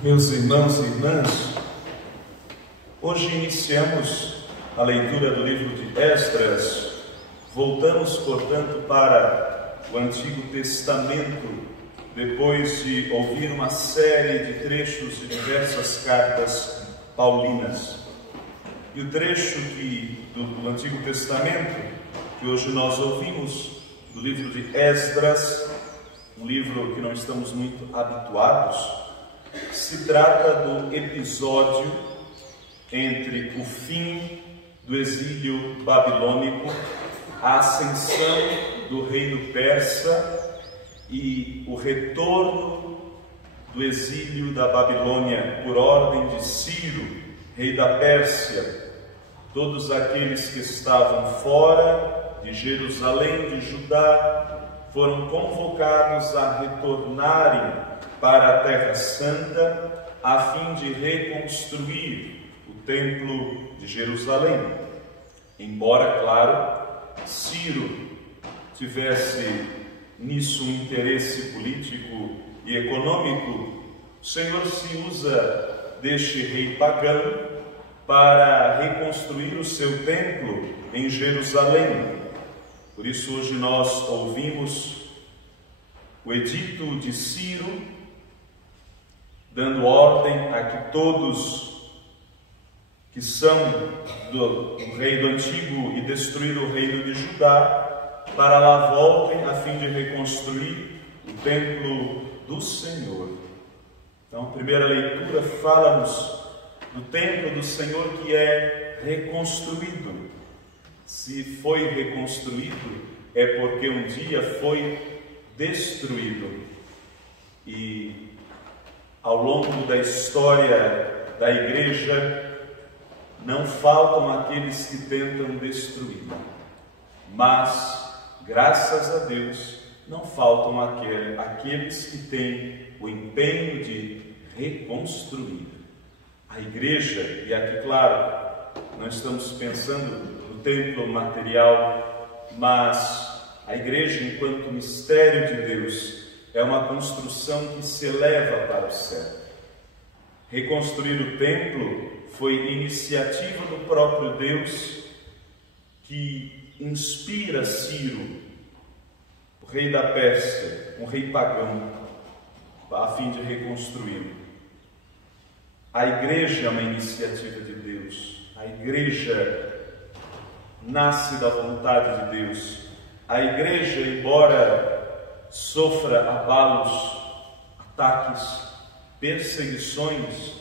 Meus irmãos e irmãs, hoje iniciamos a leitura do livro de Esdras. Voltamos, portanto, para o Antigo Testamento, depois de ouvir uma série de trechos de diversas cartas paulinas. E o trecho do Antigo Testamento, que hoje nós ouvimos, do livro de Esdras, um livro que não estamos muito habituados, se trata do episódio entre o fim do exílio babilônico, a ascensão do reino persa e o retorno do exílio da Babilônia por ordem de Ciro, rei da Pérsia. Todos aqueles que estavam fora de Jerusalém, de Judá, foram convocados a retornarem para a Terra Santa, a fim de reconstruir o Templo de Jerusalém. Embora, claro, Ciro tivesse nisso um interesse político e econômico, o Senhor se usa deste rei pagão para reconstruir o seu templo em Jerusalém. Por isso hoje nós ouvimos o edito de Ciro, dando ordem a que todos que são do reino antigo e destruir o reino de Judá, para lá voltem a fim de reconstruir o templo do Senhor. Então, a primeira leitura fala-nos do templo do Senhor que é reconstruído. Se foi reconstruído, é porque um dia foi destruído. E ao longo da história da igreja, não faltam aqueles que tentam destruí-la, mas, graças a Deus, não faltam aqueles que têm o empenho de reconstruir. A igreja, e aqui, claro, não estamos pensando no templo material, mas a igreja, enquanto mistério de Deus, é uma construção que se eleva para o céu. Reconstruir o templo foi iniciativa do próprio Deus, que inspira Ciro, o rei da Pérsia, um rei pagão, a fim de reconstruí-lo. A igreja é uma iniciativa de Deus. A igreja nasce da vontade de Deus. A igreja, embora sofra abalos, ataques, perseguições,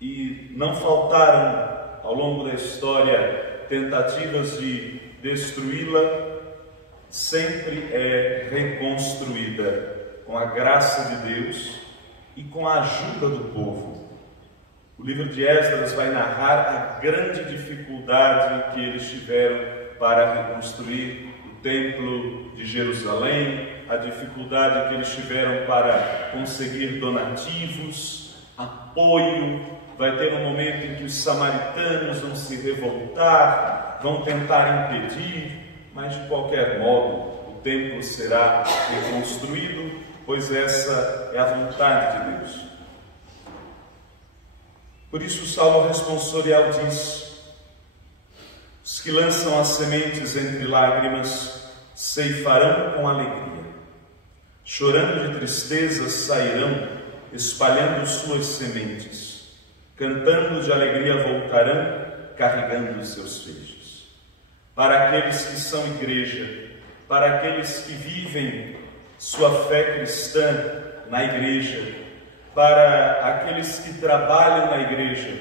e não faltaram ao longo da história tentativas de destruí-la, sempre é reconstruída com a graça de Deus e com a ajuda do povo. O livro de Esdras vai narrar a grande dificuldade que eles tiveram para reconstruir o Templo de Jerusalém, a dificuldade que eles tiveram para conseguir donativos, apoio. Vai ter um momento em que os samaritanos vão se revoltar, vão tentar impedir, mas de qualquer modo o templo será reconstruído, pois essa é a vontade de Deus. Por isso o salmo responsorial diz: os que lançam as sementes entre lágrimas ceifarão com alegria, chorando de tristeza sairão, espalhando suas sementes. Cantando de alegria voltarão, carregando os seus feixes. Para aqueles que são igreja, para aqueles que vivem sua fé cristã na igreja, para aqueles que trabalham na igreja,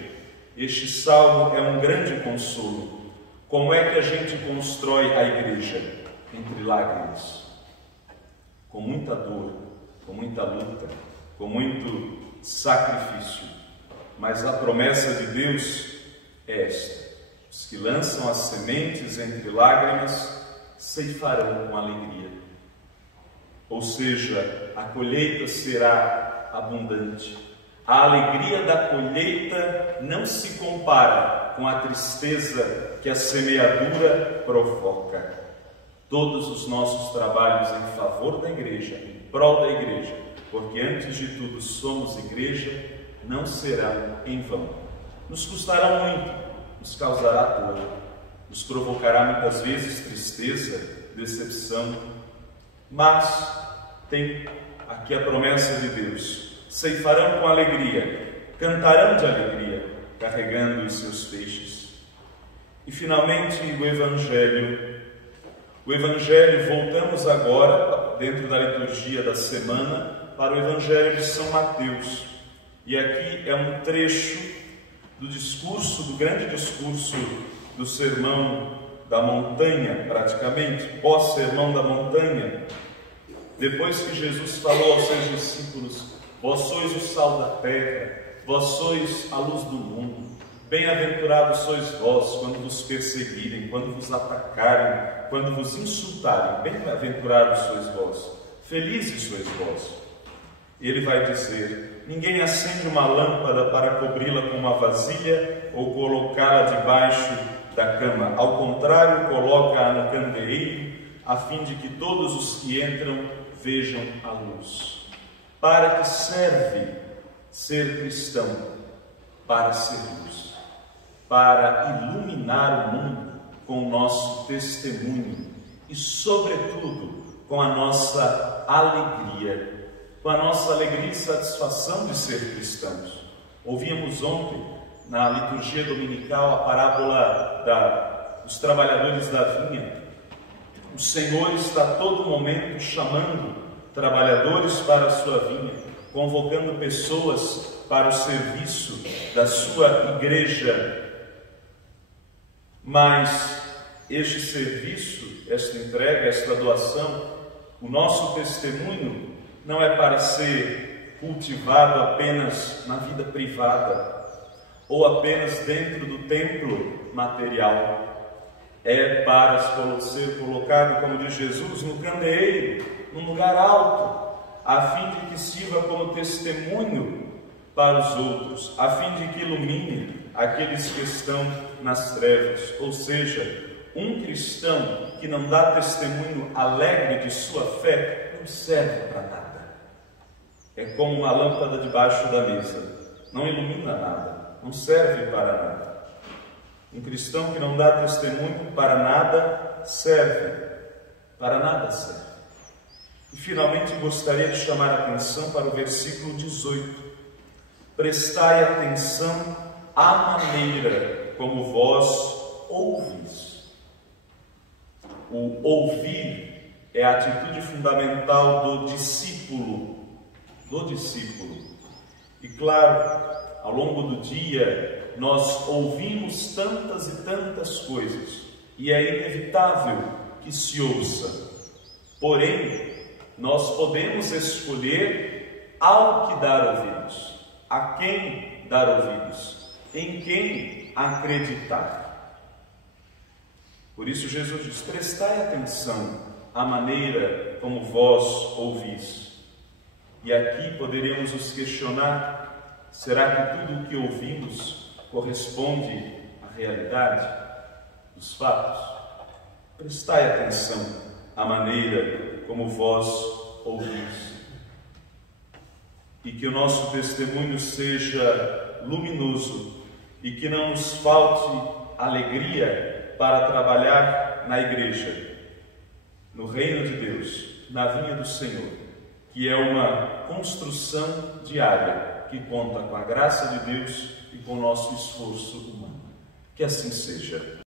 este salmo é um grande consolo. Como é que a gente constrói a igreja? Entre lágrimas, com muita dor, com muita luta, com muito sacrifício. Mas a promessa de Deus é esta: os que lançam as sementes entre lágrimas ceifarão com alegria. Ou seja, a colheita será abundante. A alegria da colheita não se compara com a tristeza que a semeadura provoca. Todos os nossos trabalhos em favor da igreja, em prol da igreja, porque antes de tudo somos igreja, não serão em vão. Nos custará muito, nos causará dor, nos provocará muitas vezes tristeza, decepção, mas tem aqui a promessa de Deus: ceifarão com alegria, cantarão de alegria, carregando os seus feixes. E finalmente o Evangelho, voltamos agora, dentro da liturgia da semana, para o Evangelho de São Mateus. E aqui é um trecho do discurso, do grande discurso do Sermão da Montanha, praticamente, pós-Sermão da Montanha. Depois que Jesus falou aos seus discípulos: vós sois o sal da terra, vós sois a luz do mundo. Bem-aventurados sois vós quando vos perseguirem, quando vos atacarem, quando vos insultarem. Bem-aventurados sois vós, felizes sois vós. Ele vai dizer: ninguém acende uma lâmpada para cobri-la com uma vasilha ou colocá-la debaixo da cama. Ao contrário, coloca-a no candeeiro, a fim de que todos os que entram vejam a luz. Para que serve ser cristão? Para ser luz, para iluminar o mundo com o nosso testemunho e, sobretudo, com a nossa alegria, e satisfação de ser cristãos. Ouvíamos ontem, na liturgia dominical, a parábola dos trabalhadores da vinha. O Senhor está a todo momento chamando trabalhadores para a sua vinha, convocando pessoas para o serviço da sua igreja. Mas este serviço, esta entrega, esta doação, o nosso testemunho, não é para ser cultivado apenas na vida privada ou apenas dentro do templo material. É para ser colocado, como diz Jesus, no candeeiro, num lugar alto, a fim de que sirva como testemunho para os outros, a fim de que ilumine aqueles que estão nas trevas. Ou seja, um cristão que não dá testemunho alegre de sua fé não serve para nada. É como uma lâmpada debaixo da mesa, não ilumina nada, não serve para nada. Um cristão que não dá testemunho para nada serve, para nada serve. E finalmente gostaria de chamar a atenção para o versículo 18. Prestai atenção à maneira como vós ouvis. O ouvir é a atitude fundamental do discípulo. E claro, ao longo do dia, nós ouvimos tantas e tantas coisas, e é inevitável que se ouça. Porém, nós podemos escolher ao que dar ouvidos, a quem dar ouvidos, em quem acreditar. Por isso Jesus diz: prestai atenção à maneira como vós ouvis. E aqui poderíamos nos questionar: será que tudo o que ouvimos corresponde à realidade dos fatos? Prestai atenção à maneira como vós ouvis. E que o nosso testemunho seja luminoso e que não nos falte alegria para trabalhar na igreja, no reino de Deus, na vinha do Senhor, que é uma construção diária que conta com a graça de Deus e com o nosso esforço humano. Que assim seja.